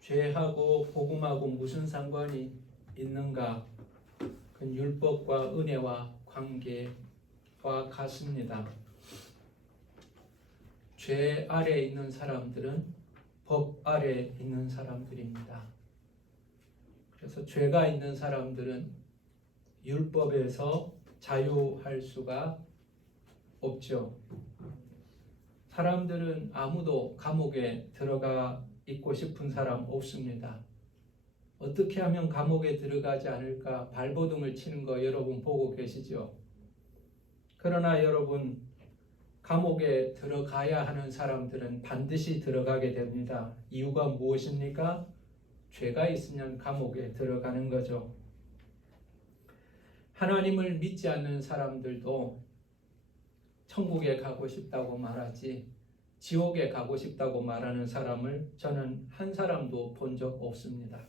죄하고 복음하고 무슨 상관이 있는가? 그 율법과 은혜와 관계와 같습니다. 죄 아래에 있는 사람들은 법 아래에 있는 사람들입니다. 그래서 죄가 있는 사람들은 율법에서 자유할 수가 없죠. 사람들은 아무도 감옥에 들어가 있고 싶은 사람 없습니다. 어떻게 하면 감옥에 들어가지 않을까 발버둥을 치는 거 여러분 보고 계시죠? 그러나 여러분, 감옥에 들어가야 하는 사람들은 반드시 들어가게 됩니다. 이유가 무엇입니까? 죄가 있으면 감옥에 들어가는 거죠. 하나님을 믿지 않는 사람들도 천국에 가고 싶다고 말하지 지옥에 가고 싶다고 말하는 사람을 저는 한 사람도 본 적 없습니다.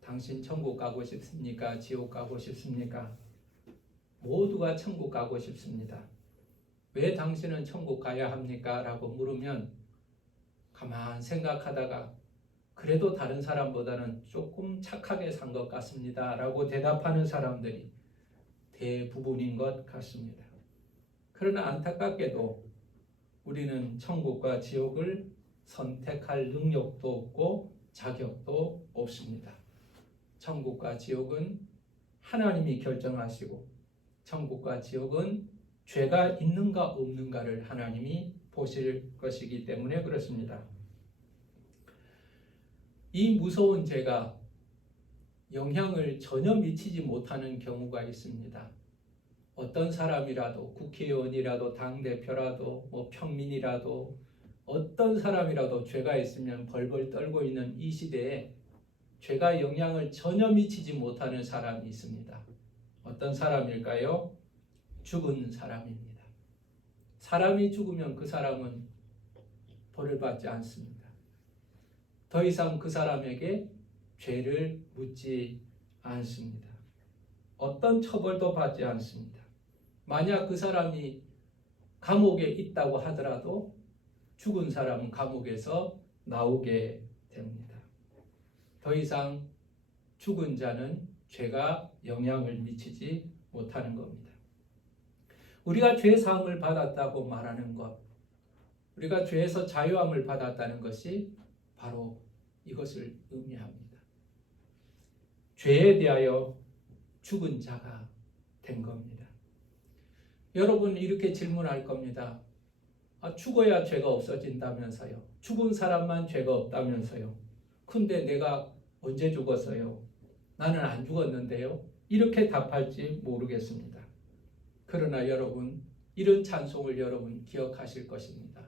당신 천국 가고 싶습니까? 지옥 가고 싶습니까? 모두가 천국 가고 싶습니다. 왜 당신은 천국 가야 합니까? 라고 물으면 가만 생각하다가 그래도 다른 사람보다는 조금 착하게 산 것 같습니다. 라고 대답하는 사람들이 대부분인 것 같습니다. 그러나 안타깝게도 우리는 천국과 지옥을 선택할 능력도 없고 자격도 없습니다. 천국과 지옥은 하나님이 결정하시고 천국과 지옥은 죄가 있는가 없는가를 하나님이 보실 것이기 때문에 그렇습니다. 이 무서운 죄가 영향을 전혀 미치지 못하는 경우가 있습니다. 어떤 사람이라도 국회의원이라도 당대표라도 평민이라도 어떤 사람이라도 죄가 있으면 벌벌 떨고 있는 이 시대에 죄가 영향을 전혀 미치지 못하는 사람이 있습니다. 어떤 사람일까요? 죽은 사람입니다. 사람이 죽으면 그 사람은 벌을 받지 않습니다. 더 이상 그 사람에게 죄를 묻지 않습니다. 어떤 처벌도 받지 않습니다. 만약 그 사람이 감옥에 있다고 하더라도 죽은 사람은 감옥에서 나오게 됩니다. 더 이상 죽은 자는 죄가 영향을 미치지 못하는 겁니다. 우리가 죄 사함을 받았다고 말하는 것, 우리가 죄에서 자유함을 받았다는 것이 바로 이것을 의미합니다. 죄에 대하여 죽은 자가 된 겁니다. 여러분 이렇게 질문할 겁니다. 죽어야 죄가 없어진다면서요. 죽은 사람만 죄가 없다면서요. 근데 내가 언제 죽었어요? 나는 안 죽었는데요. 이렇게 답할지 모르겠습니다. 그러나 여러분 이런 찬송을 여러분 기억하실 것입니다.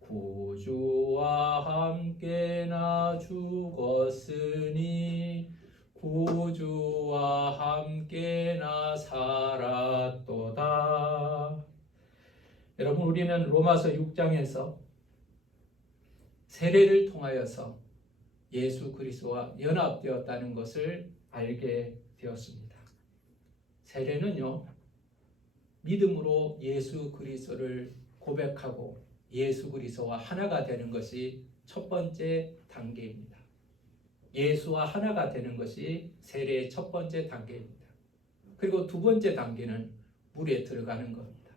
구주와 함께 나 죽었으니 구주와 함께 나 살았도다. 여러분 우리는 로마서 6장에서 세례를 통하여서 예수 그리스도와 연합되었다는 것을 알게 되었습니다. 세례는요, 믿음으로 예수 그리스도를 고백하고 예수 그리스도와 하나가 되는 것이 첫 번째 단계입니다. 예수와 하나가 되는 것이 세례의 첫 번째 단계입니다. 그리고 두 번째 단계는 물에 들어가는 겁니다.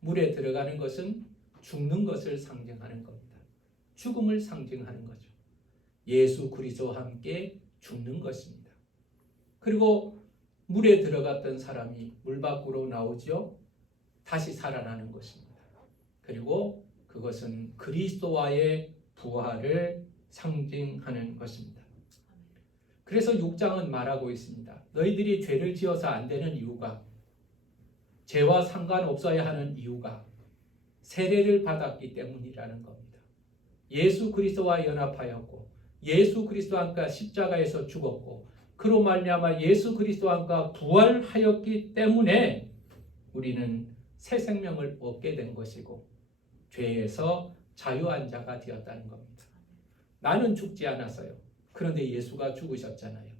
물에 들어가는 것은 죽는 것을 상징하는 겁니다. 죽음을 상징하는 거죠. 예수 그리스도와 함께 죽는 것입니다. 그리고 물에 들어갔던 사람이 물 밖으로 나오죠. 다시 살아나는 것입니다. 그리고 그것은 그리스도와의 부활을 상징하는 것입니다. 그래서 6장은 말하고 있습니다. 너희들이 죄를 지어서 안 되는 이유가, 죄와 상관없어야 하는 이유가 세례를 받았기 때문이라는 겁니다. 예수 그리스도와 연합하였고 예수 그리스도와 함께 십자가에서 죽었고 그로 말미암아 예수 그리스도와 함께 부활하였기 때문에 우리는 새 생명을 얻게 된 것이고 죄에서 자유한 자가 되었다는 겁니다. 나는 죽지 않았어요. 그런데 예수가 죽으셨잖아요.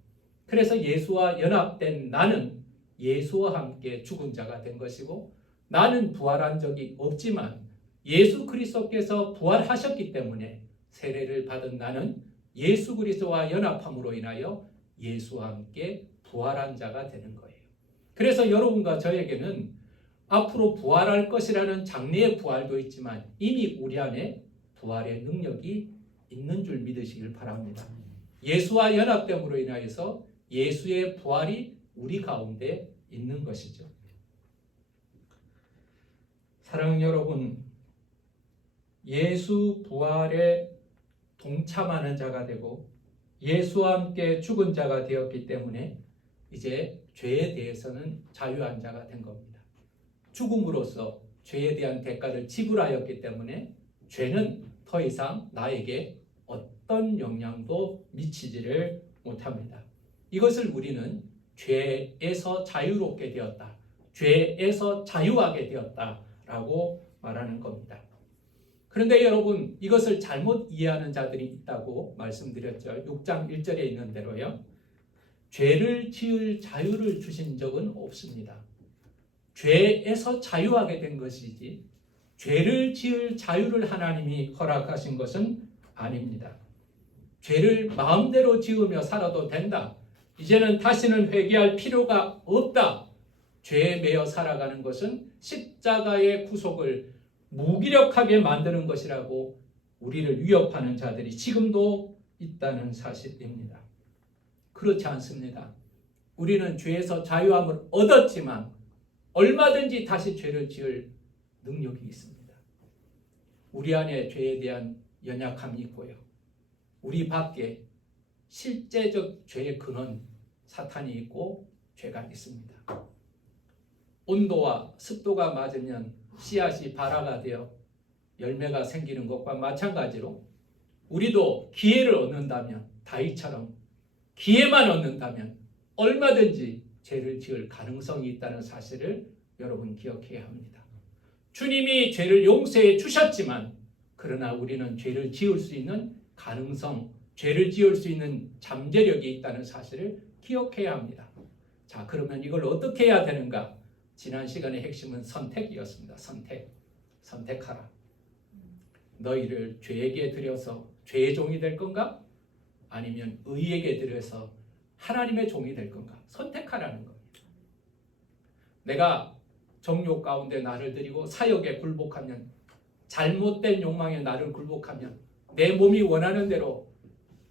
그래서 예수와 연합된 나는 예수와 함께 죽은 자가 된 것이고 나는 부활한 적이 없지만 예수 그리스도께서 부활하셨기 때문에 세례를 받은 나는 예수 그리스도와 연합함으로 인하여 예수와 함께 부활한 자가 되는 거예요. 그래서 여러분과 저에게는 앞으로 부활할 것이라는 장래의 부활도 있지만 이미 우리 안에 부활의 능력이 있는 줄 믿으시길 바랍니다. 예수와 연합됨으로 인하여서 예수의 부활이 우리 가운데 있는 것이죠. 사랑하는 여러분, 예수 부활에 동참하는 자가 되고 예수와 함께 죽은 자가 되었기 때문에 이제 죄에 대해서는 자유한 자가 된 겁니다. 죽음으로써 죄에 대한 대가를 지불하였기 때문에 죄는 더 이상 나에게 어떤 영향도 미치지를 못합니다. 이것을 우리는 죄에서 자유롭게 되었다, 죄에서 자유하게 되었다라고 말하는 겁니다. 그런데 여러분, 이것을 잘못 이해하는 자들이 있다고 말씀드렸죠. 6장 1절에 있는 대로요. 죄를 지을 자유를 주신 적은 없습니다. 죄에서 자유하게 된 것이지 죄를 지을 자유를 하나님이 허락하신 것은 아닙니다. 죄를 마음대로 지으며 살아도 된다. 이제는 다시는 회개할 필요가 없다. 죄에 매여 살아가는 것은 십자가의 구속을 무기력하게 만드는 것이라고 우리를 위협하는 자들이 지금도 있다는 사실입니다. 그렇지 않습니다. 우리는 죄에서 자유함을 얻었지만 얼마든지 다시 죄를 지을 능력이 있습니다. 우리 안에 죄에 대한 연약함이 있고요. 우리 밖에 실제적 죄의 근원, 사탄이 있고 죄가 있습니다. 온도와 습도가 맞으면 씨앗이 발화가 되어 열매가 생기는 것과 마찬가지로 우리도 기회를 얻는다면, 다윗처럼 기회만 얻는다면 얼마든지 죄를 지을 가능성이 있다는 사실을 여러분 기억해야 합니다. 주님이 죄를 용서해 주셨지만 그러나 우리는 죄를 지을 수 있는 가능성, 죄를 지을 수 있는 잠재력이 있다는 사실을 기억해야 합니다. 자, 그러면 이걸 어떻게 해야 되는가? 지난 시간의 핵심은 선택이었습니다. 선택하라. 너희를 죄에게 드려서 죄의 종이 될 건가? 아니면 의에게 드려서 하나님의 종이 될 건가? 선택하라는 겁니다. 내가 정욕 가운데 나를 드리고 사욕에 굴복하면, 잘못된 욕망에 나를 굴복하면, 내 몸이 원하는 대로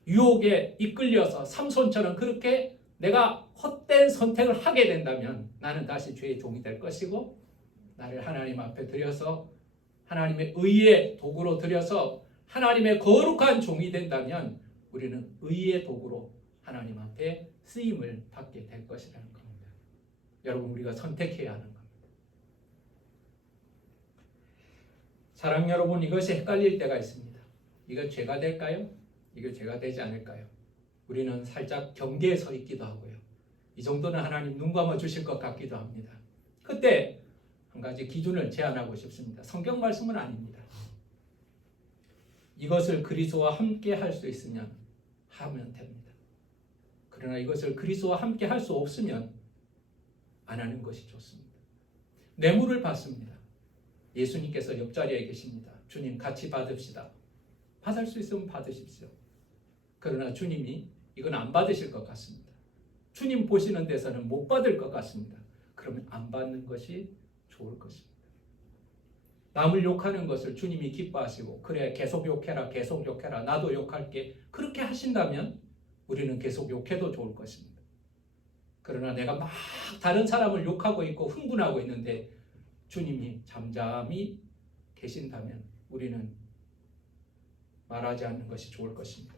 유혹에 이끌려서 삼손처럼 그렇게 내가 헛된 선택을 하게 된다면 나는 다시 죄의 종이 될 것이고, 나를 하나님 앞에 드려서 하나님의 의의 도구로 드려서 하나님의 거룩한 종이 된다면 우리는 의의 도구로 하나님 앞에 쓰임을 받게 될 것이라는 겁니다. 여러분, 우리가 선택해야 하는 겁니다. 사랑 여러분, 이것이 헷갈릴 때가 있습니다. 이거 죄가 될까요? 이거 죄가 되지 않을까요? 우리는 살짝 경계에 서 있기도 하고요. 이 정도는 하나님 눈 감아 주실 것 같기도 합니다. 그때 한 가지 기준을 제안하고 싶습니다. 성경 말씀은 아닙니다. 이것을 그리스도와 함께 할 수 있으면 하면 됩니다. 그러나 이것을 그리스도와 함께 할 수 없으면 안 하는 것이 좋습니다. 뇌물을 받습니다. 예수님께서 옆자리에 계십니다. 주님, 같이 받읍시다. 받을 수 있으면 받으십시오. 그러나 주님이 이건 안 받으실 것 같습니다. 주님 보시는 데서는 못 받을 것 같습니다. 그러면 안 받는 것이 좋을 것입니다. 남을 욕하는 것을 주님이 기뻐하시고, 그래 계속 욕해라, 계속 욕해라, 나도 욕할게, 그렇게 하신다면 우리는 계속 욕해도 좋을 것입니다. 그러나 내가 막 다른 사람을 욕하고 있고 흥분하고 있는데 주님이 잠잠히 계신다면 우리는 말하지 않는 것이 좋을 것입니다.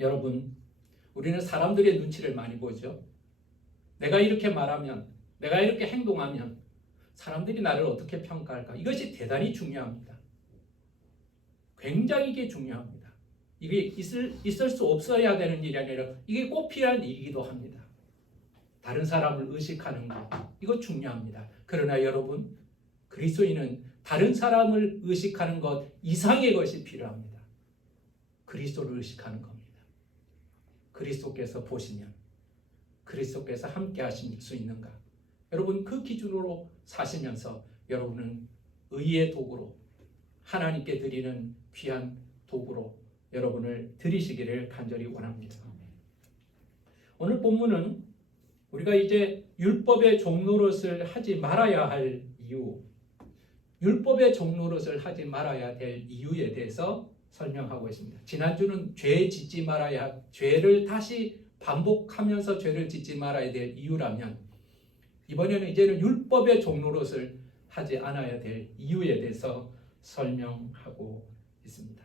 여러분, 우리는 사람들의 눈치를 많이 보죠. 내가 이렇게 말하면, 내가 이렇게 행동하면 사람들이 나를 어떻게 평가할까? 이것이 대단히 중요합니다. 굉장히 이게 중요합니다. 이게 있을 수 없어야 되는 일이 아니라 이게 꼭 필요한 일이기도 합니다. 다른 사람을 의식하는 것, 이거 중요합니다. 그러나 여러분, 그리스도인은 다른 사람을 의식하는 것 이상의 것이 필요합니다. 그리스도를 의식하는 겁니다. 그리스도께서 보시면, 그리스도께서 함께 하실 수 있는가? 여러분, 그 기준으로 사시면서 여러분은 의의 도구로, 하나님께 드리는 귀한 도구로 여러분을 들으시기를 간절히 원합니다. 오늘 본문은 우리가 이제 율법의 종노릇을 하지 말아야 할 이유, 율법의 종노릇을 하지 말아야 될 이유에 대해서 설명하고 있습니다. 지난주는 죄 짓지 말아야, 죄를 다시 반복하면서 죄를 짓지 말아야 될 이유라면, 이번에는 이제는 율법의 종노릇을 하지 않아야 될 이유에 대해서 설명하고 있습니다.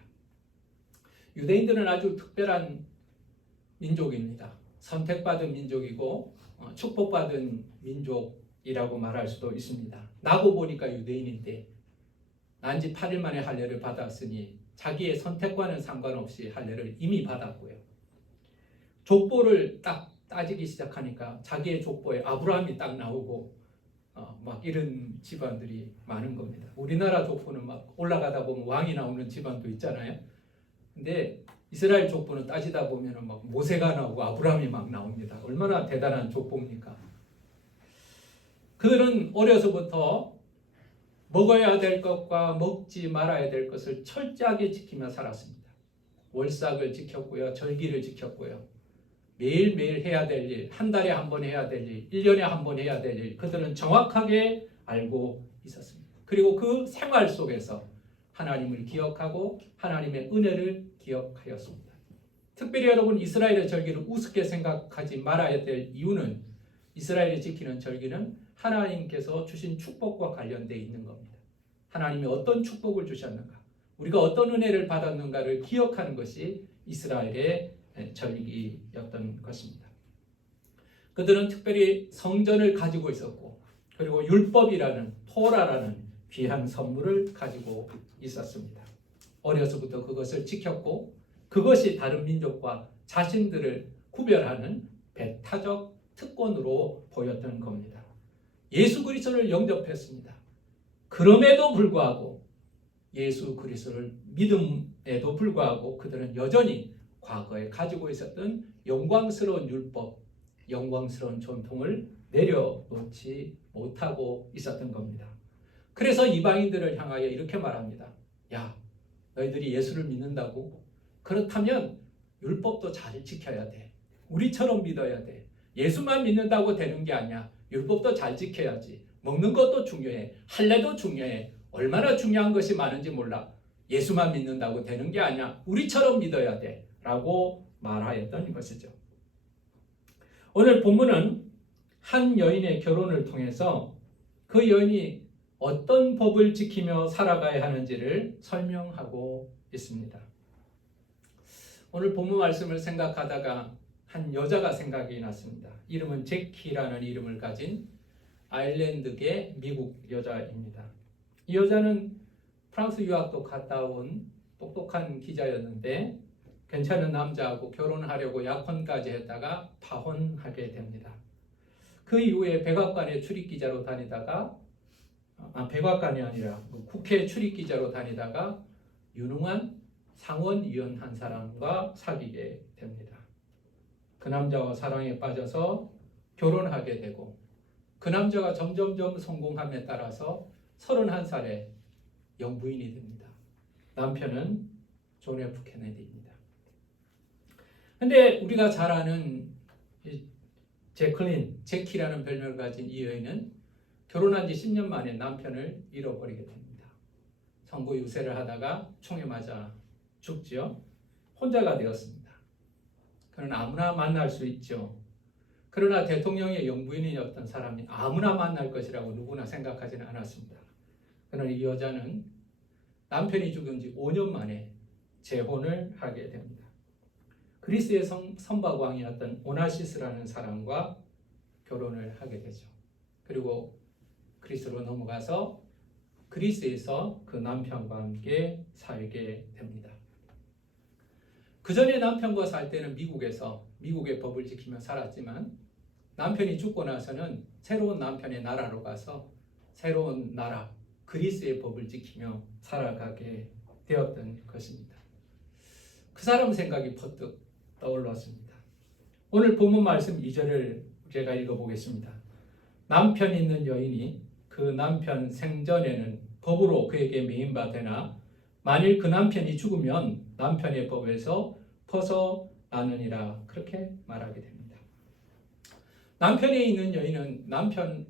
유대인들은 아주 특별한 민족입니다. 선택받은 민족이고 축복받은 민족이라고 말할 수도 있습니다. 나고 보니까 유대인인데 난 지 8일 만에 할례를 받았으니 자기의 선택과는 상관없이 할례를 이미 받았고요. 족보를 딱 따지기 시작하니까 자기의 족보에 아브라함이 딱 나오고 막 이런 집안들이 많은 겁니다. 우리나라 족보는 막 올라가다 보면 왕이 나오는 집안도 있잖아요. 근데 이스라엘 족보는 따지다 보면 막 모세가 나오고 아브라함이 막 나옵니다. 얼마나 대단한 족보입니까? 그들은 어려서부터 먹어야 될 것과 먹지 말아야 될 것을 철저하게 지키며 살았습니다. 월삭을 지켰고요. 절기를 지켰고요. 매일매일 해야 될 일, 한 달에 한 번 해야 될 일, 1년에 한 번 해야 될 일, 그들은 정확하게 알고 있었습니다. 그리고 그 생활 속에서 하나님을 기억하고 하나님의 은혜를 기억하였습니다. 특별히 여러분, 이스라엘의 절기를 우습게 생각하지 말아야 될 이유는 이스라엘이 지키는 절기는 하나님께서 주신 축복과 관련되어 있는 겁니다. 하나님이 어떤 축복을 주셨는가, 우리가 어떤 은혜를 받았는가를 기억하는 것이 이스라엘의 절기였던 것입니다. 그들은 특별히 성전을 가지고 있었고, 그리고 율법이라는 토라라는 귀한 선물을 가지고 있었습니다. 어려서부터 그것을 지켰고, 그것이 다른 민족과 자신들을 구별하는 배타적 특권으로 보였던 겁니다. 예수 그리스도를 영접했습니다. 그럼에도 불구하고, 예수 그리스도를 믿음에도 불구하고 그들은 여전히 과거에 가지고 있었던 영광스러운 율법, 영광스러운 전통을 내려놓지 못하고 있었던 겁니다. 그래서 이방인들을 향하여 이렇게 말합니다. 야, 너희들이 예수를 믿는다고? 그렇다면 율법도 잘 지켜야 돼. 우리처럼 믿어야 돼. 예수만 믿는다고 되는 게 아니야. 율법도 잘 지켜야지. 먹는 것도 중요해. 할례도 중요해. 얼마나 중요한 것이 많은지 몰라. 예수만 믿는다고 되는 게 아니야. 우리처럼 믿어야 돼. 라고 말하였던 것이죠. 오늘 본문은 한 여인의 결혼을 통해서 그 여인이 어떤 법을 지키며 살아가야 하는지를 설명하고 있습니다. 오늘 본문 말씀을 생각하다가 한 여자가 생각이 났습니다. 이름은 제키라는 이름을 가진 아일랜드계 미국 여자입니다. 이 여자는 프랑스 유학도 갔다 온 똑똑한 기자였는데 괜찮은 남자하고 결혼하려고 약혼까지 했다가 파혼하게 됩니다. 그 이후에 백악관에 출입기자로 다니다가 백악관이 아니라 국회 출입기자로 다니다가 유능한 상원의원 한 사람과 사귀게 됩니다. 그 남자와 사랑에 빠져서 결혼하게 되고, 그 남자가 점점점 성공함에 따라서 31살에 영부인이 됩니다. 남편은 존 F 케네디입니다. 근데 우리가 잘 아는 제키라는 별명을 가진 이 여인은 결혼한 지 10년 만에 남편을 잃어버리게 됩니다. 선고 유세를 하다가 총에 맞아 죽죠. 혼자가 되었습니다. 그는 아무나 만날 수 있죠. 그러나 대통령의 영부인이었던 사람이 아무나 만날 것이라고 누구나 생각하지는 않았습니다. 그러나 이 여자는 남편이 죽은 지 5년 만에 재혼을 하게 됩니다. 그리스의 선박왕이었던 오나시스라는 사람과 결혼을 하게 되죠. 그리고 그리스로 넘어가서 그리스에서 그 남편과 함께 살게 됩니다. 그 전에 남편과 살 때는 미국에서 미국의 법을 지키며 살았지만 남편이 죽고 나서는 새로운 남편의 나라로 가서 새로운 나라 그리스의 법을 지키며 살아가게 되었던 것입니다. 그 사람 생각이 퍼뜩 떠올랐습니다. 오늘 본문 말씀 2절을 제가 읽어보겠습니다. 남편 있는 여인이 그 남편 생전에는 법으로 그에게 매인바 되나 만일 그 남편이 죽으면 남편의 법에서 벗어나느니라 그렇게 말하게 됩니다. 남편에 있는 여인은 남편에게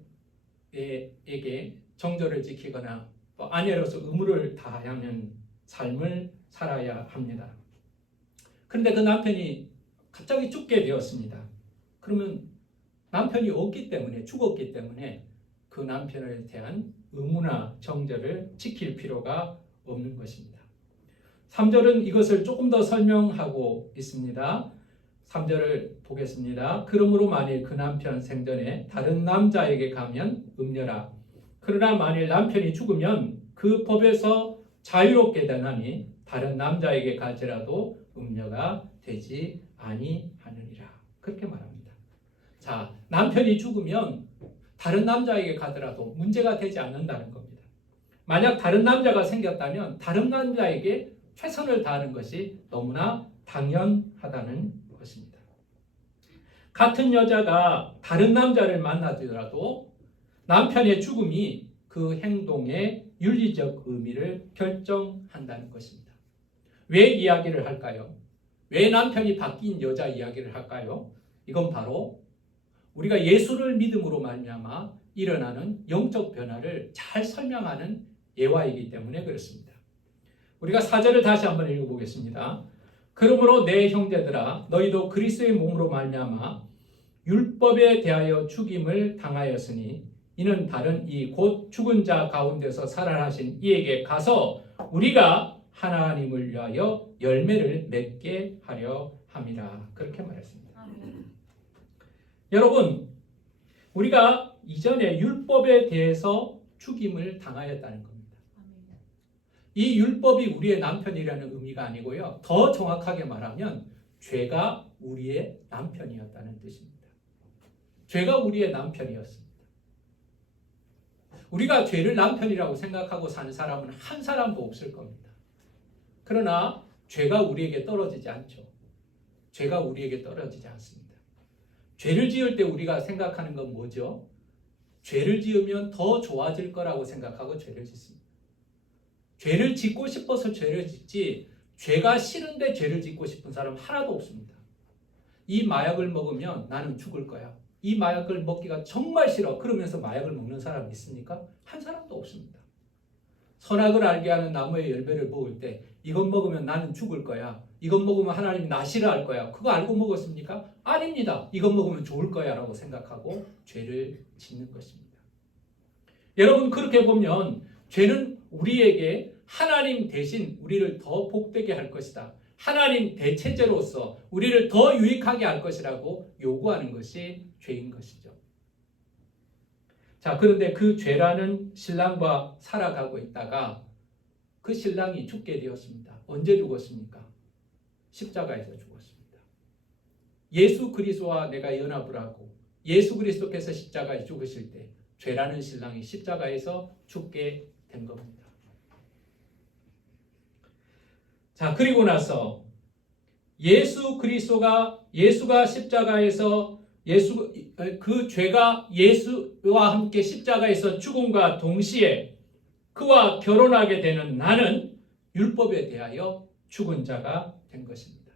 정절을 지키거나 또 아내로서 의무를 다하는 삶을 살아야 합니다. 그런데 그 남편이 갑자기 죽게 되었습니다. 그러면 남편이 없기 때문에, 죽었기 때문에 그 남편에 대한 의무나 정절을 지킬 필요가 없는 것입니다. 3절은 이것을 조금 더 설명하고 있습니다. 3절을 보겠습니다. 그러므로 만일 그 남편 생전에 다른 남자에게 가면 음녀라. 그러나 만일 남편이 죽으면 그 법에서 자유롭게 되나니 다른 남자에게 갈지라도 음녀가 되지 아니하느니라. 그렇게 말합니다. 자, 남편이 죽으면 다른 남자에게 가더라도 문제가 되지 않는다는 겁니다. 만약 다른 남자가 생겼다면 다른 남자에게 최선을 다하는 것이 너무나 당연하다는 것입니다. 같은 여자가 다른 남자를 만나더라도 남편의 죽음이 그 행동의 윤리적 의미를 결정한다는 것입니다. 왜 이야기를 할까요? 왜 남편이 바뀐 여자 이야기를 할까요? 이건 바로 우리가 예수를 믿음으로 말미암아 일어나는 영적 변화를 잘 설명하는 예화이기 때문에 그렇습니다. 우리가 4절을 다시 한번 읽어보겠습니다. 그러므로 내 형제들아 너희도 그리스도의 몸으로 말미암아 율법에 대하여 죽임을 당하였으니 이는 다른 이 곧 죽은 자 가운데서 살아나신 이에게 가서 우리가 하나님을 위하여 열매를 맺게 하려 함이라. 그렇게 말했습니다. 여러분, 우리가 이전에 율법에 대해서 죽임을 당하였다는 겁니다. 이 율법이 우리의 남편이라는 의미가 아니고요. 더 정확하게 말하면 죄가 우리의 남편이었다는 뜻입니다. 죄가 우리의 남편이었습니다. 우리가 죄를 남편이라고 생각하고 사는 사람은 한 사람도 없을 겁니다. 그러나 죄가 우리에게 떨어지지 않죠. 죄가 우리에게 떨어지지 않습니다. 죄를 지을 때 우리가 생각하는 건 뭐죠? 죄를 지으면 더 좋아질 거라고 생각하고 죄를 짓습니다. 죄를 짓고 싶어서 죄를 짓지 죄가 싫은데 죄를 짓고 싶은 사람 하나도 없습니다. 이 마약을 먹으면 나는 죽을 거야. 이 마약을 먹기가 정말 싫어. 그러면서 마약을 먹는 사람이 있습니까? 한 사람도 없습니다. 선악을 알게 하는 나무의 열매를 먹을 때 이것 먹으면 나는 죽을 거야. 이것 먹으면 하나님이 나 싫어할 거야. 그거 알고 먹었습니까? 아닙니다. 이것 먹으면 좋을 거야 라고 생각하고 죄를 짓는 것입니다. 여러분, 그렇게 보면 죄는 우리에게 하나님 대신 우리를 더 복되게 할 것이다. 하나님 대체제로서 우리를 더 유익하게 할 것이라고 요구하는 것이 죄인 것이죠. 자, 그런데 그 죄라는 신랑과 살아가고 있다가 그 신랑이 죽게 되었습니다. 언제 죽었습니까? 십자가에서 죽었습니다. 예수 그리스도와 내가 연합을 하고 예수 그리스도께서 십자가에 죽으실 때 죄라는 신랑이 십자가에서 죽게 된 겁니다. 자, 그리고 나서 예수가 십자가에서 그 죄가 예수와 함께 십자가에서 죽음과 동시에 그와 결혼하게 되는 나는 율법에 대하여 죽은 자가 된 것입니다.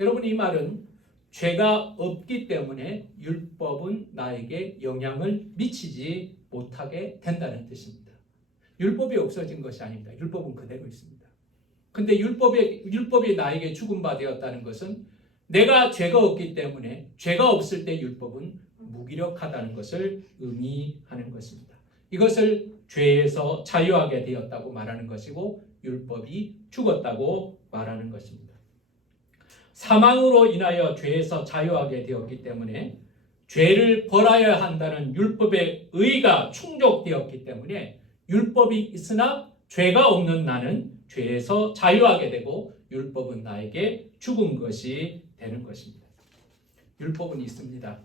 여러분, 이 말은 죄가 없기 때문에 율법은 나에게 영향을 미치지 못하게 된다는 뜻입니다. 율법이 없어진 것이 아닙니다. 율법은 그대로 있습니다. 근데 율법이 나에게 죽음바 되었다는 것은 내가 죄가 없기 때문에 죄가 없을 때 율법은 무기력하다는 것을 의미하는 것입니다. 이것을 죄에서 자유하게 되었다고 말하는 것이고 율법이 죽었다고 말하는 것입니다. 사망으로 인하여 죄에서 자유하게 되었기 때문에 죄를 벌하여야 한다는 율법의 의가 충족되었기 때문에 율법이 있으나 죄가 없는 나는 죄에서 자유하게 되고 율법은 나에게 죽은 것이 되는 것입니다. 율법은 있습니다.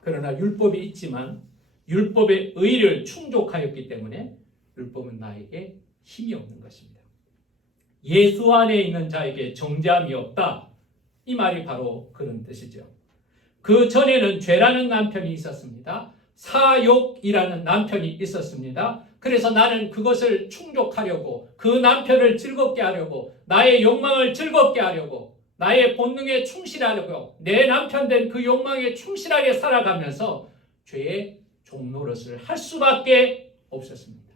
그러나 율법이 있지만 율법의 의를 충족하였기 때문에 율법은 나에게 힘이 없는 것입니다. 예수 안에 있는 자에게 정죄함이 없다. 이 말이 바로 그런 뜻이죠. 그 전에는 죄라는 남편이 있었습니다. 사욕이라는 남편이 있었습니다. 그래서 나는 그것을 충족하려고, 그 남편을 즐겁게 하려고, 나의 욕망을 즐겁게 하려고, 나의 본능에 충실하려고, 내 남편 된 그 욕망에 충실하게 살아가면서 죄의 종노릇을 할 수밖에 없었습니다.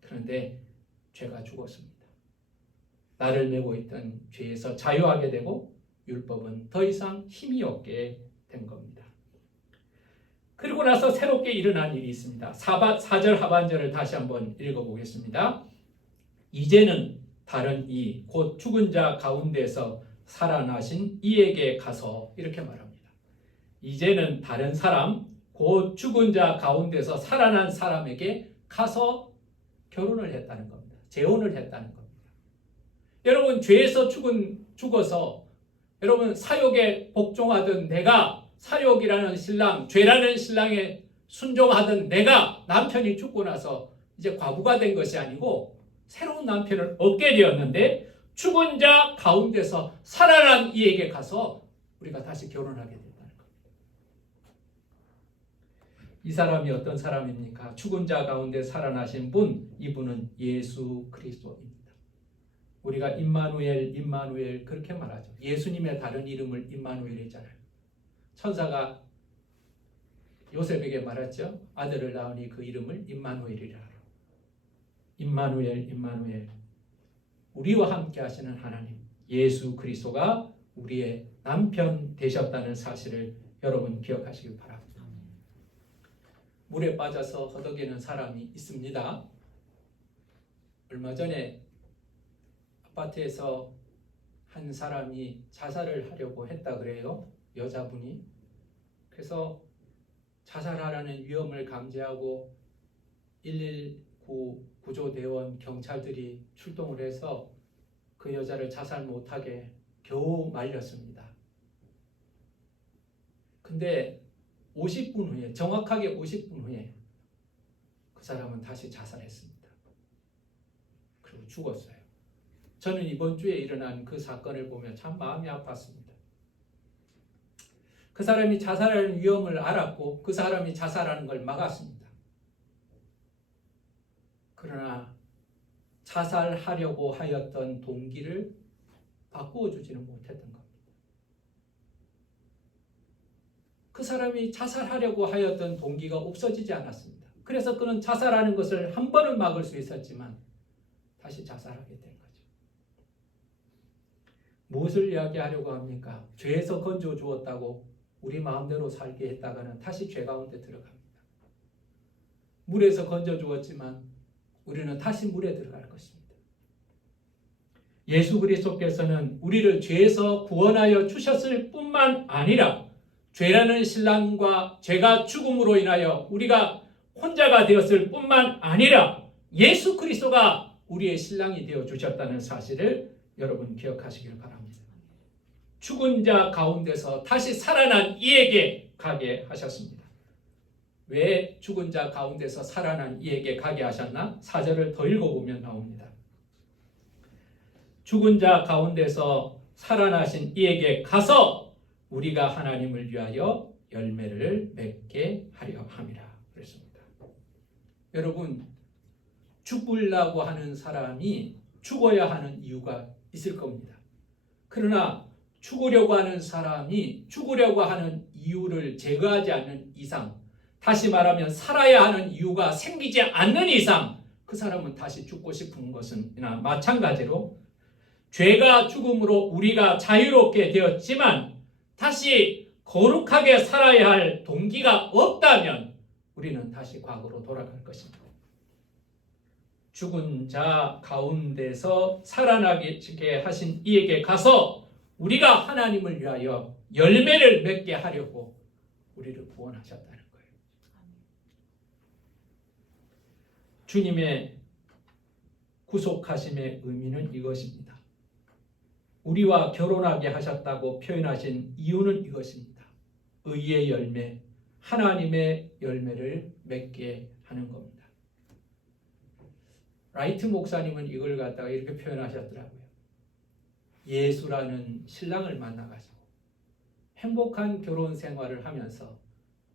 그런데 죄가 죽었습니다. 나를 메고 있던 죄에서 자유하게 되고 율법은 더 이상 힘이 없게 된 겁니다. 그리고 나서 새롭게 일어난 일이 있습니다. 4절 하반절을 다시 한번 읽어보겠습니다. 이제는 다른 이, 곧 죽은 자 가운데서 살아나신 이에게 가서, 이렇게 말합니다. 이제는 다른 사람, 곧 죽은 자 가운데서 살아난 사람에게 가서 결혼을 했다는 겁니다. 재혼을 했다는 겁니다. 여러분, 죄에서 죽어서 여러분 사욕에 복종하던 내가, 사욕이라는 신랑, 죄라는 신랑에 순종하던 내가 남편이 죽고 나서 이제 과부가 된 것이 아니고 새로운 남편을 얻게 되었는데, 죽은 자 가운데서 살아난 이에게 가서 우리가 다시 결혼하게 된다는 겁니다. 이 사람이 어떤 사람입니까? 죽은 자 가운데 살아나신 분, 이분은 예수 그리스도입니다. 우리가 임마누엘 그렇게 말하죠. 예수님의 다른 이름을 임마누엘이잖아요. 천사가 요셉에게 말했죠. 아들을 낳으니 그 이름을 임마누엘이라 하라. 임마누엘. 우리와 함께 하시는 하나님, 예수 그리스도가 우리의 남편 되셨다는 사실을 여러분 기억하시길 바랍니다. 물에 빠져서 허덕이는 사람이 있습니다. 얼마 전에 아파트에서 한 사람이 자살을 하려고 했다 그래요. 여자분이. 그래서 자살하라는 위험을 감지하고 119 구조대원 경찰들이 출동을 해서 그 여자를 자살 못하게 겨우 말렸습니다. 근데 50분 후에, 정확하게 50분 후에 그 사람은 다시 자살했습니다. 그리고 죽었어요. 저는 이번 주에 일어난 그 사건을 보면 참 마음이 아팠습니다. 그 사람이 자살하는 위험을 알았고 그 사람이 자살하는 걸 막았습니다. 그러나 자살하려고 하였던 동기를 바꾸어 주지는 못했던 겁니다. 그 사람이 자살하려고 하였던 동기가 없어지지 않았습니다. 그래서 그는 자살하는 것을 한 번은 막을 수 있었지만 다시 자살하게 된 거죠. 무엇을 이야기하려고 합니까? 죄에서 건져 주었다고 우리 마음대로 살게 했다가는 다시 죄 가운데 들어갑니다. 물에서 건져 주었지만 우리는 다시 물에 들어갈 것입니다. 예수 그리스도께서는 우리를 죄에서 구원하여 주셨을 뿐만 아니라 죄라는 신랑과 죄가 죽음으로 인하여 우리가 혼자가 되었을 뿐만 아니라 예수 그리스도가 우리의 신랑이 되어 주셨다는 사실을 여러분 기억하시길 바랍니다. 죽은 자 가운데서 다시 살아난 이에게 가게 하셨습니다. 왜 죽은 자 가운데서 살아난 이에게 가게 하셨나? 4절을 더 읽어보면 나옵니다. 죽은 자 가운데서 살아나신 이에게 가서 우리가 하나님을 위하여 열매를 맺게 하려 함이라 그랬습니다. 여러분, 죽으려고 하는 사람이 죽어야 하는 이유가 있을 겁니다. 그러나 죽으려고 하는 사람이 죽으려고 하는 이유를 제거하지 않는 이상, 다시 말하면 살아야 하는 이유가 생기지 않는 이상 그 사람은 다시 죽고 싶은 것은 마찬가지로 죄가 죽음으로 우리가 자유롭게 되었지만 다시 거룩하게 살아야 할 동기가 없다면 우리는 다시 과거로 돌아갈 것입니다. 죽은 자 가운데서 살아나게 하신 이에게 가서 우리가 하나님을 위하여 열매를 맺게 하려고 우리를 구원하셨다는 거예요. 주님의 구속하심의 의미는 이것입니다. 우리와 결혼하게 하셨다고 표현하신 이유는 이것입니다. 의의 열매, 하나님의 열매를 맺게 하는 겁니다. 라이트 목사님은 이걸 갖다가 이렇게 표현하셨더라고요. 예수라는 신랑을 만나가지고 행복한 결혼 생활을 하면서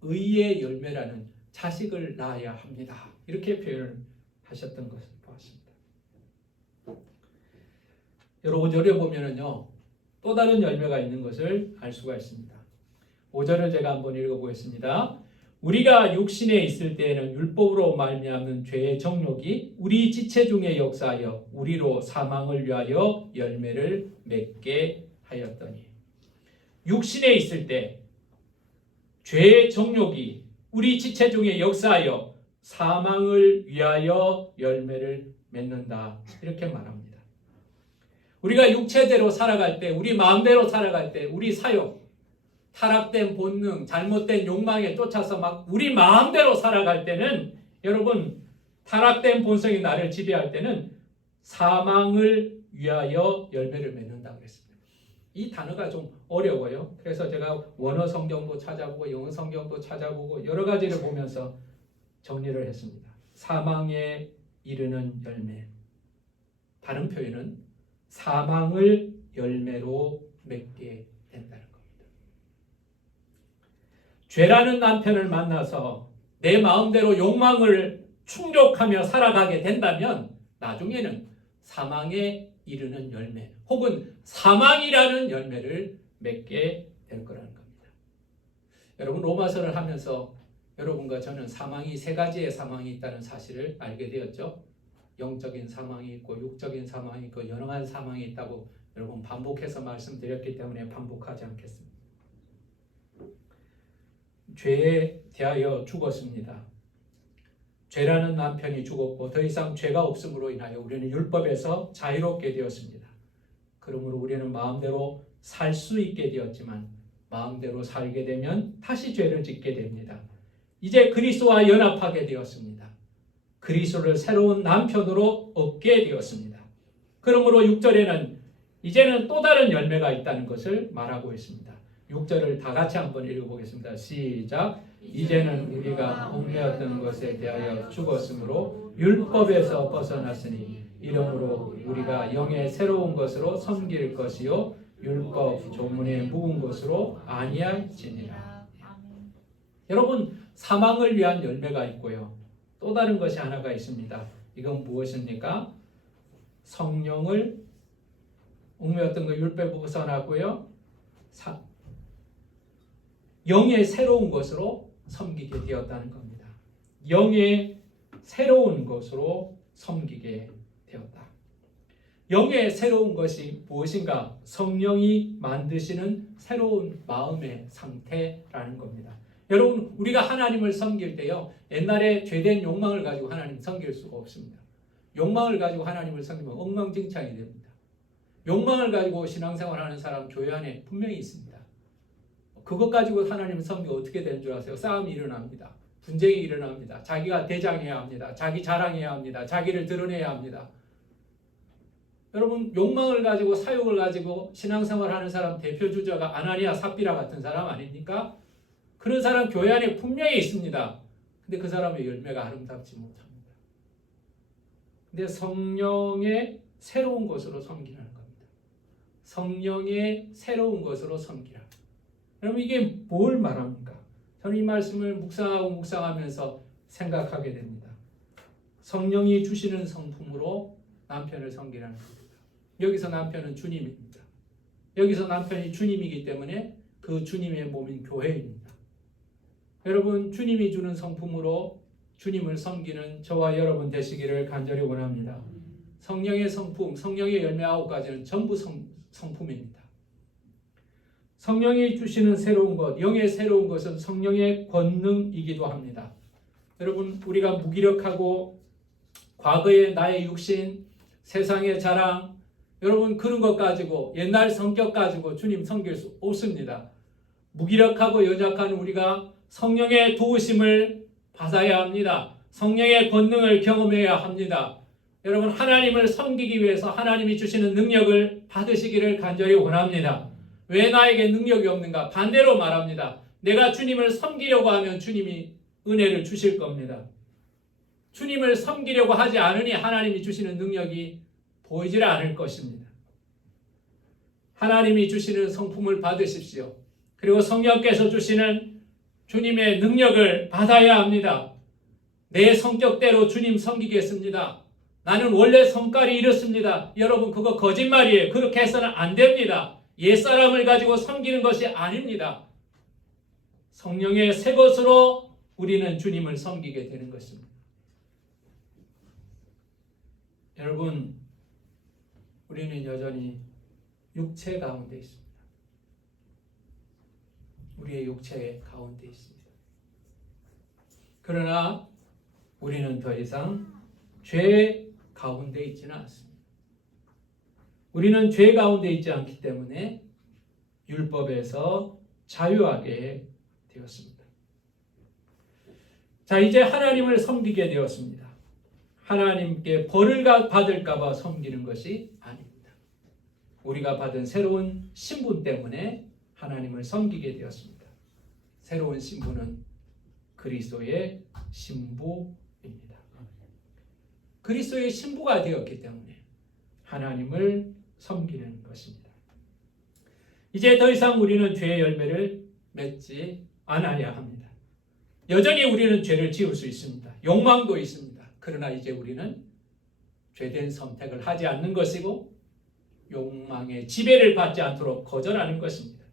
의의 열매라는 자식을 낳아야 합니다. 이렇게 표현을 하셨던 것을 보았습니다. 여러분 5절에 보면은요, 또 다른 열매가 있는 것을 알 수가 있습니다. 5절을 제가 한번 읽어보겠습니다. 우리가 육신에 있을 때에는 율법으로 말미암는 죄의 정욕이 우리 지체 중에 역사하여 우리로 사망을 위하여 열매를 맺게 하였더니, 육신에 있을 때 죄의 정욕이 우리 지체 중에 역사하여 사망을 위하여 열매를 맺는다, 이렇게 말합니다. 우리가 육체대로 살아갈 때, 우리 마음대로 살아갈 때, 우리 사욕, 타락된 본능, 잘못된 욕망에 쫓아서 막 우리 마음대로 살아갈 때는, 여러분, 타락된 본성이 나를 지배할 때는 사망을 위하여 열매를 맺는다고 그랬습니다. 이 단어가 좀 어려워요. 그래서 제가 원어 성경도 찾아보고 영어 성경도 찾아보고 여러 가지를 보면서 정리를 했습니다. 사망에 이르는 열매. 다른 표현은 사망을 열매로 맺게 된다는 겁니다. 죄라는 남편을 만나서 내 마음대로 욕망을 충족하며 살아가게 된다면 나중에는 사망에 이르는 열매, 혹은 사망이라는 열매를 맺게 될 거라는 겁니다. 여러분, 로마서를 하면서 여러분과 저는 사망이 세 가지의 사망이 있다는 사실을 알게 되었죠. 영적인 사망이 있고 육적인 사망이 있고 영원한 사망이 있다고 여러분 반복해서 말씀드렸기 때문에 반복하지 않겠습니다. 죄에 대하여 죽었습니다. 죄라는 남편이 죽었고 더 이상 죄가 없음으로 인하여 우리는 율법에서 자유롭게 되었습니다. 그러므로 우리는 마음대로 살 수 있게 되었지만 마음대로 살게 되면 다시 죄를 짓게 됩니다. 이제 그리스도와 연합하게 되었습니다. 그리스도를 새로운 남편으로 얻게 되었습니다. 그러므로 6절에는 이제는 또 다른 열매가 있다는 것을 말하고 있습니다. 6절을 다 같이 한번 읽어보겠습니다. 시작. 이제는 우리가 얽매였던 것에 대하여 죽었으므로 율법에서 벗어났으니 이러므로 우리가 영의 새로운 것으로 섬길 것이요 율법 조문에 묵은 것으로 아니할지니라. 여러분, 사망을 위한 열매가 있고요, 또 다른 것이 하나가 있습니다. 이건 무엇입니까? 성령을 얽매였던 것 율법에서 벗어났고요, 영의 새로운 것으로 섬기게 되었다는 겁니다. 영의 새로운 것으로 섬기게 되었다. 영의 새로운 것이 무엇인가? 성령이 만드시는 새로운 마음의 상태라는 겁니다. 여러분, 우리가 하나님을 섬길 때요, 옛날에 죄된 욕망을 가지고 하나님 섬길 수가 없습니다. 욕망을 가지고 하나님을 섬기면 엉망진창이 됩니다. 욕망을 가지고 신앙생활하는 사람 교회 안에 분명히 있습니다. 그것 가지고 하나님을 섬기면 어떻게 되는 줄 아세요? 싸움이 일어납니다. 분쟁이 일어납니다. 자기가 대장해야 합니다. 자기 자랑해야 합니다. 자기를 드러내야 합니다. 여러분, 욕망을 가지고 사욕을 가지고 신앙생활하는 사람 대표 주자가 아나니아 삽비라 같은 사람 아닙니까? 그런 사람 교회 안에 분명히 있습니다. 근데 그 사람의 열매가 아름답지 못합니다. 근데 성령의 새로운 것으로 섬기라는 겁니다. 성령의 새로운 것으로 섬기라. 여러분, 이게 뭘 말합니까? 저는 이 말씀을 묵상하면서 생각하게 됩니다. 성령이 주시는 성품으로 남편을 섬기라는 겁니다. 여기서 남편은 주님입니다. 여기서 남편이 주님이기 때문에 그 주님의 몸인 교회입니다. 여러분, 주님이 주는 성품으로 주님을 섬기는 저와 여러분 되시기를 간절히 원합니다. 성령의 성품, 성령의 열매 9가지는 전부 성품입니다. 성령이 주시는 새로운 것, 영의 새로운 것은 성령의 권능이기도 합니다. 여러분, 우리가 무기력하고 과거의 나의 육신, 세상의 자랑, 여러분 그런 것 가지고, 옛날 성격 가지고 주님 섬길 수 없습니다. 무기력하고 연약한 우리가 성령의 도우심을 받아야 합니다. 성령의 권능을 경험해야 합니다. 여러분, 하나님을 섬기기 위해서 하나님이 주시는 능력을 받으시기를 간절히 원합니다. 왜 나에게 능력이 없는가? 반대로 말합니다. 내가 주님을 섬기려고 하면 주님이 은혜를 주실 겁니다. 주님을 섬기려고 하지 않으니 하나님이 주시는 능력이 보이질 않을 것입니다. 하나님이 주시는 성품을 받으십시오. 그리고 성령께서 주시는 주님의 능력을 받아야 합니다. 내 성격대로 주님 섬기겠습니다. 나는 원래 성깔이 이렇습니다. 여러분, 그거 거짓말이에요. 그렇게 해서는 안 됩니다. 옛사람을 가지고 섬기는 것이 아닙니다. 성령의 새 것으로 우리는 주님을 섬기게 되는 것입니다. 여러분, 우리는 여전히 육체 가운데 있습니다. 우리의 육체 가운데 있습니다. 그러나 우리는 더 이상 죄 가운데 있지는 않습니다. 우리는 죄 가운데 있지 않기 때문에 율법에서 자유하게 되었습니다. 자, 이제 하나님을 섬기게 되었습니다. 하나님께 벌을 받을까 봐 섬기는 것이 아닙니다. 우리가 받은 새로운 신분 때문에 하나님을 섬기게 되었습니다. 새로운 신분은 그리스도의 신부입니다. 그리스도의 신부가 되었기 때문에 하나님을 섬기는 것입니다. 이제 더 이상 우리는 죄의 열매를 맺지 않아야 합니다. 여전히 우리는 죄를 지을 수 있습니다. 욕망도 있습니다. 그러나 이제 우리는 죄된 선택을 하지 않는 것이고 욕망의 지배를 받지 않도록 거절하는 것입니다.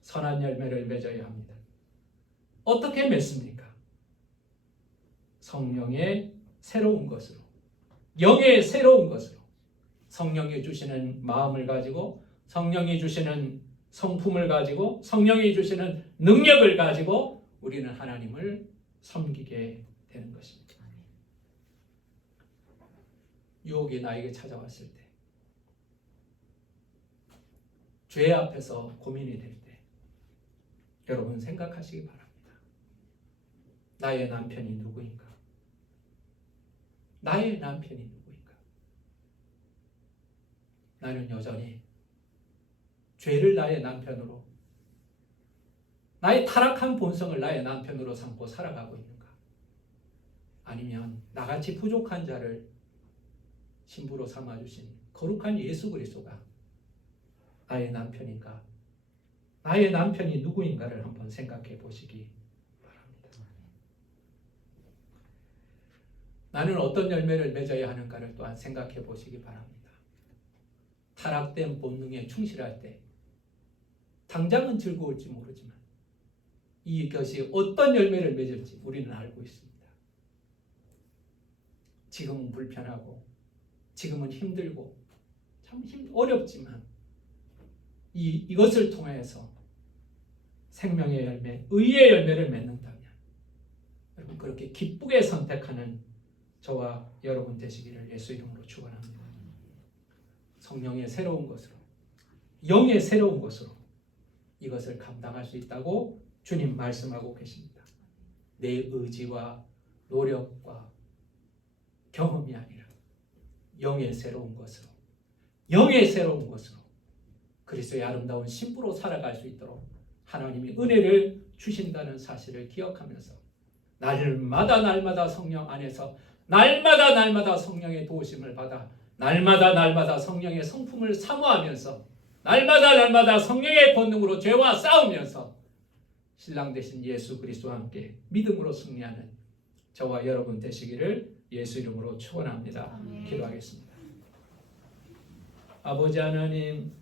선한 열매를 맺어야 합니다. 어떻게 맺습니까? 성령의 새로운 것으로, 영의 새로운 것으로, 성령이 주시는 마음을 가지고, 성령이 주시는 성품을 가지고, 성령이 주시는 능력을 가지고 우리는 하나님을 섬기게 되는 것입니다. 유혹이 나에게 찾아왔을 때, 죄 앞에서 고민이 될 때, 여러분 생각하시기 바랍니다. 나의 남편이 누구인가? 나의 남편이 누구인가? 나는 여전히 죄를 나의 남편으로, 나의 타락한 본성을 나의 남편으로 삼고 살아가고 있는가? 아니면 나같이 부족한 자를 신부로 삼아주신 거룩한 예수 그리스도가 나의 남편인가? 나의 남편이 누구인가를 한번 생각해 보시기 바랍니다. 나는 어떤 열매를 맺어야 하는가를 또한 생각해 보시기 바랍니다. 타락된 본능에 충실할 때 당장은 즐거울지 모르지만 이것이 어떤 열매를 맺을지 우리는 알고 있습니다. 지금은 불편하고 지금은 힘들고 참 어렵지만 이것을 통해서 생명의 열매, 의의 열매를 맺는다면 여러분 그렇게 기쁘게 선택하는 저와 여러분 되시기를 예수 이름으로 축원합니다. 성령의 새로운 것으로, 영의 새로운 것으로 이것을 감당할 수 있다고 주님 말씀하고 계십니다. 내 의지와 노력과 경험이 아니라 영의 새로운 것으로, 영의 새로운 것으로 그리스도의 아름다운 신부로 살아갈 수 있도록 하나님이 은혜를 주신다는 사실을 기억하면서 날마다 성령 안에서 날마다 성령의 도우심을 받아 날마다 성령의 성품을 사모하면서 날마다 성령의 권능으로 죄와 싸우면서 신랑 되신 예수 그리스도와 함께 믿음으로 승리하는 저와 여러분 되시기를 예수 이름으로 축원합니다. 기도하겠습니다. 아버지 하나님,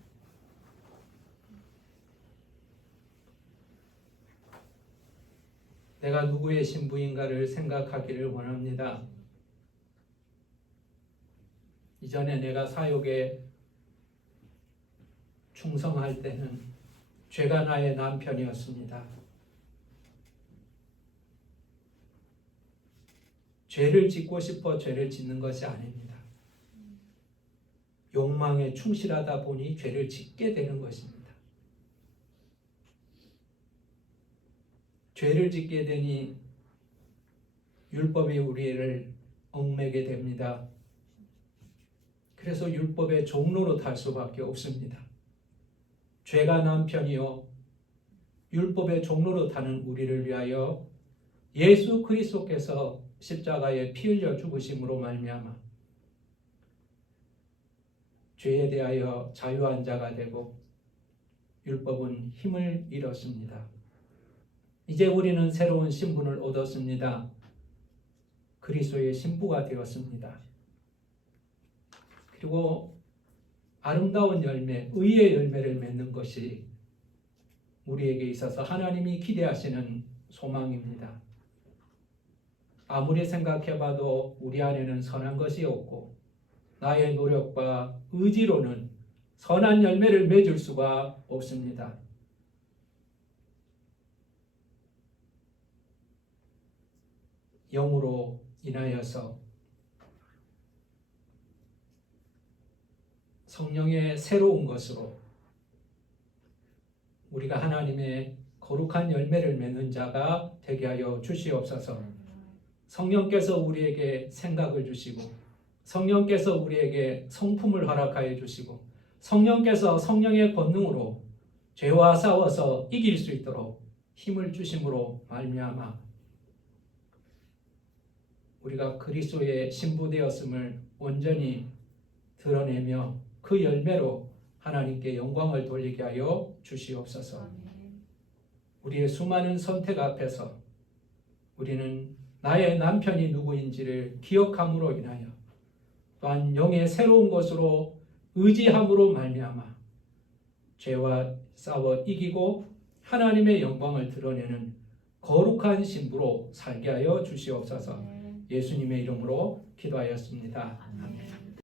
내가 누구의 신부인가를 생각하기를 원합니다. 이전에 내가 사역에 충성할 때는 죄가 나의 남편이었습니다. 죄를 짓고 싶어 죄를 짓는 것이 아닙니다. 욕망에 충실하다 보니 죄를 짓게 되는 것입니다. 죄를 짓게 되니 율법이 우리를 얽매게 됩니다. 그래서 율법의 종로로 탈 수밖에 없습니다. 죄가 남편이요 율법의 종로로 타는 우리를 위하여 예수 그리스도께서 십자가에 피 흘려 죽으심으로 말미암아 죄에 대하여 자유한 자가 되고 율법은 힘을 잃었습니다. 이제 우리는 새로운 신분을 얻었습니다. 그리스도의 신부가 되었습니다. 그리고 아름다운 열매, 의의 열매를 맺는 것이 우리에게 있어서 하나님이 기대하시는 소망입니다. 아무리 생각해봐도 우리 안에는 선한 것이 없고 나의 노력과 의지로는 선한 열매를 맺을 수가 없습니다. 영으로 인하여서 성령의 새로운 것으로 우리가 하나님의 거룩한 열매를 맺는 자가 되게 하여 주시옵소서. 성령께서 우리에게 생각을 주시고 성령께서 우리에게 성품을 허락하여 주시고 성령께서 성령의 권능으로 죄와 싸워서 이길 수 있도록 힘을 주심으로 말미암아 우리가 그리스도의 신부되었음을 온전히 드러내며 그 열매로 하나님께 영광을 돌리게 하여 주시옵소서. 우리의 수많은 선택 앞에서 우리는 나의 남편이 누구인지를 기억함으로 인하여 또한 영의 새로운 것으로 의지함으로 말미암아 죄와 싸워 이기고 하나님의 영광을 드러내는 거룩한 신부로 살게 하여 주시옵소서. 예수님의 이름으로 기도하였습니다. 아멘.